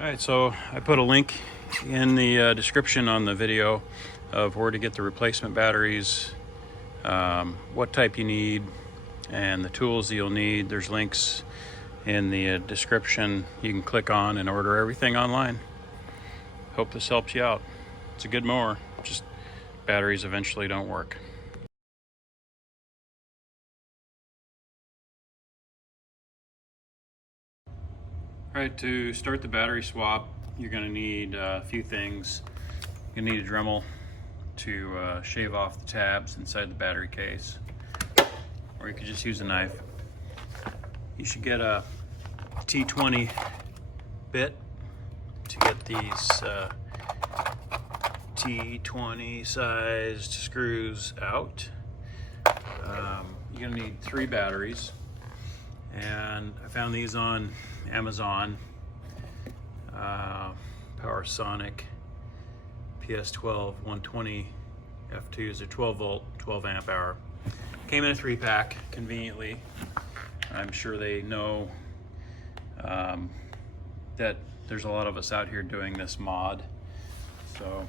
Alright, so I put a link in the description on the video of where to get the replacement batteries, what type you need, and the tools that you'll need. There's links in the description you can click on and order everything online. Hope this helps you out. It's a good mower, just batteries eventually don't work. Alright, to start the battery swap, you're going to need a few things. You're going to need a Dremel to shave off the tabs inside the battery case, or you could just use a knife. You should get a T20 bit to get these T20 sized screws out. You're going to need 3 batteries, and I found these on Amazon. PowerSonic PS12 120 F2s are 12 volt, 12 amp hour. Came in a 3-pack conveniently. I'm sure they know that there's a lot of us out here doing this mod. So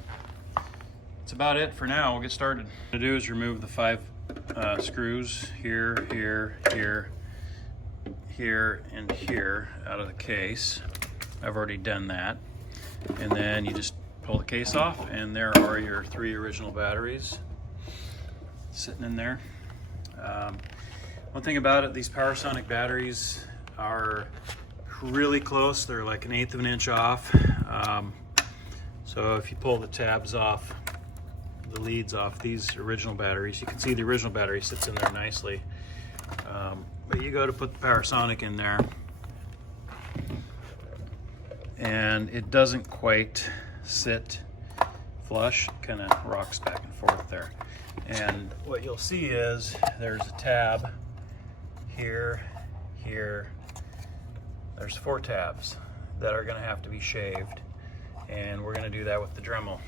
that's about it for now. We'll get started. What I'm gonna do is remove the 5 screws here, here, here, here, and here out of the case. I've already done that. And then you just pull the case off, and there are your 3 original batteries sitting in there. One thing about it, these PowerSonic batteries are really close. They're like 1/8 of an inch off. So if you pull the tabs off, the leads off these original batteries, you can see the original battery sits in there nicely. But you go to put the PowerSonic in there, and it doesn't quite sit flush. It kind of rocks back and forth there. And what you'll see is there's a tab here, here. There's 4 tabs that are going to have to be shaved, and we're going to do that with the Dremel.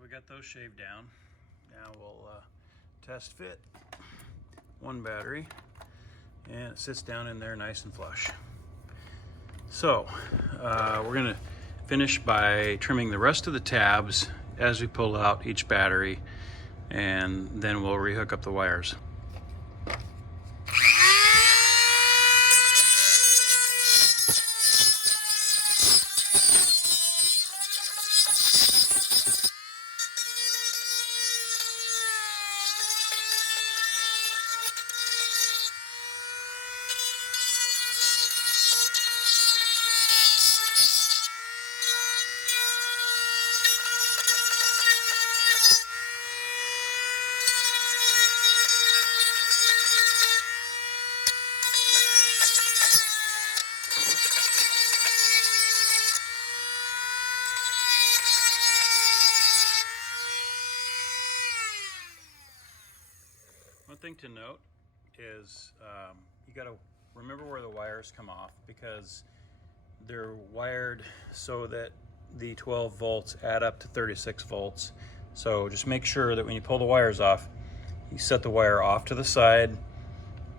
We got those shaved down. Now we'll test fit one battery, and it sits down in there nice and flush. So we're going to finish by trimming the rest of the tabs as we pull out each battery, and then we'll rehook up the wires. One thing to note is you got to remember where the wires come off, because they're wired so that the 12 volts add up to 36 volts. So just make sure that when you pull the wires off, you set the wire off to the side,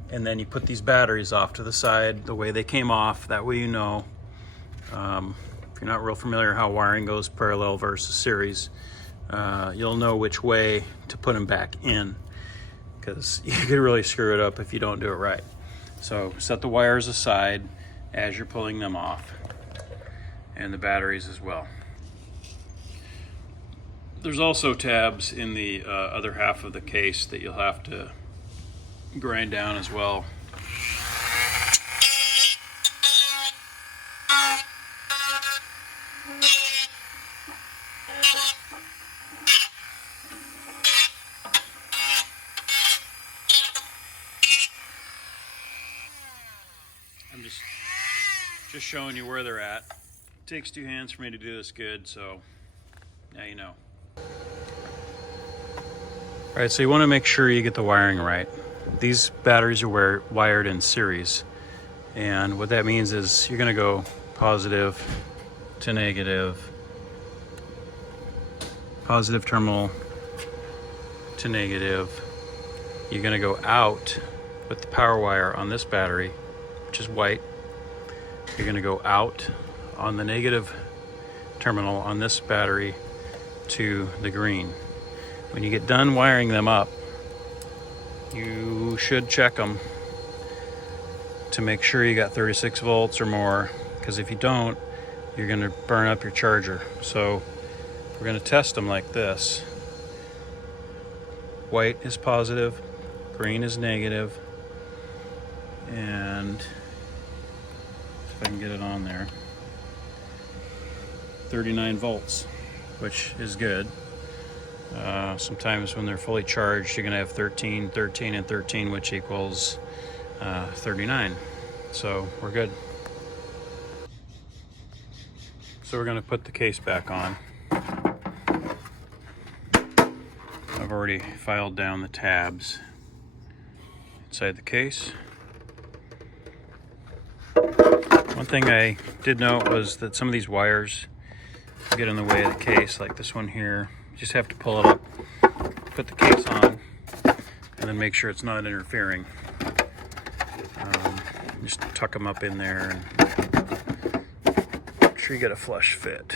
and then you put these batteries off to the side the way they came off. That way you know. If you're not real familiar how wiring goes parallel versus series, you'll know which way to put them back in, because you could really screw it up if you don't do it right. So set the wires aside as you're pulling them off, and the batteries as well. There's also tabs in the other half of the case that you'll have to grind down as well. I'm just showing you where they're at. It takes 2 hands for me to do this good, so now you know. All right, so you want to make sure you get the wiring right. These batteries are wired in series, and what that means is you're going to go positive to negative, positive terminal to negative. You're going to go out with the power wire on this battery, which is white. You're going to go out on the negative terminal on this battery to the green. When you get done wiring them up, you should check them to make sure you got 36 volts or more, because if you don't, you're going to burn up your charger. So we're going to test them like this. White is positive, green is negative, and if I can get it on there, 39 volts, which is good. Sometimes when they're fully charged, you're going to have 13, 13, and 13, which equals 39. So we're good. So we're going to put the case back on. I've already filed down the tabs inside the case. One thing I did note was that some of these wires get in the way of the case, like this one here. You just have to pull it up, put the case on, and then make sure it's not interfering. Just tuck them up in there and make sure you get a flush fit.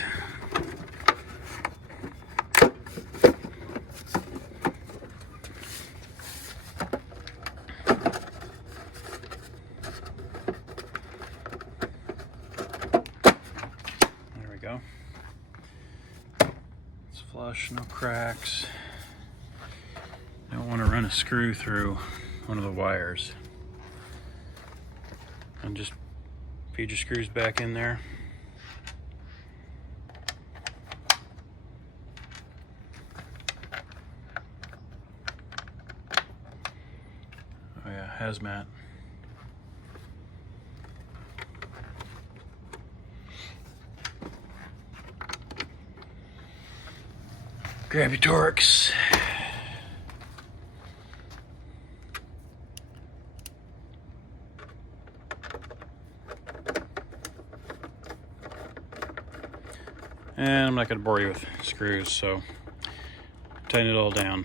There we go. It's flush, no cracks. Don't want to run a screw through one of the wires. And just feed your screws back in there. Oh yeah, hazmat. Grab your Torx. And I'm not going to bore you with screws, so tighten it all down.